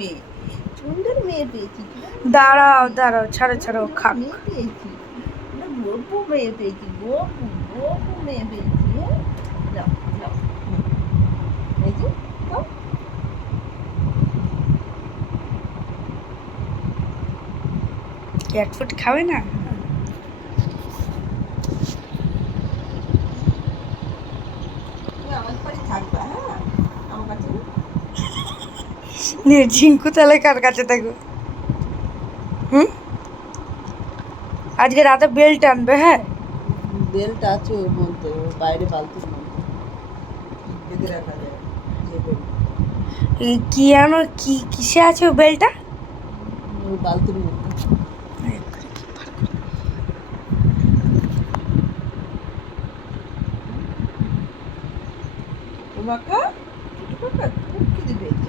মেয়ে, সুন্দর মেয়ে পেয়েছি। দাঁড়াও দাঁড়াও, ছাড়ো ছাড়ো, খাক। মেয়ে পেয়েছি, গপু মেয়ে পেয়েছি, গপু গপু মেয়ে পেয়েছি। যাও যাও, এই যে যাও। ক্যাট ফুড খাবে না? তুমি আমার বাড়ি থাকবা, হ্যাঁ আমার কাছে। ঝিঙ্কু তাহলে কার কাছে থাকবে? হুম, আজকে রাতে বেল টানবে, হ্যাঁ? বেল্ট আছে ওর মধ্যে, ওর বাইরে বালতির মধ্যে বেঁধে রাখা যায় যে বেল্ট। কি আনো, কি কিসে আছে ও বেলটা? ওই বালতির মধ্যে। ও মাকা, ছোটো কাকা খুব খিদে পেয়েছে।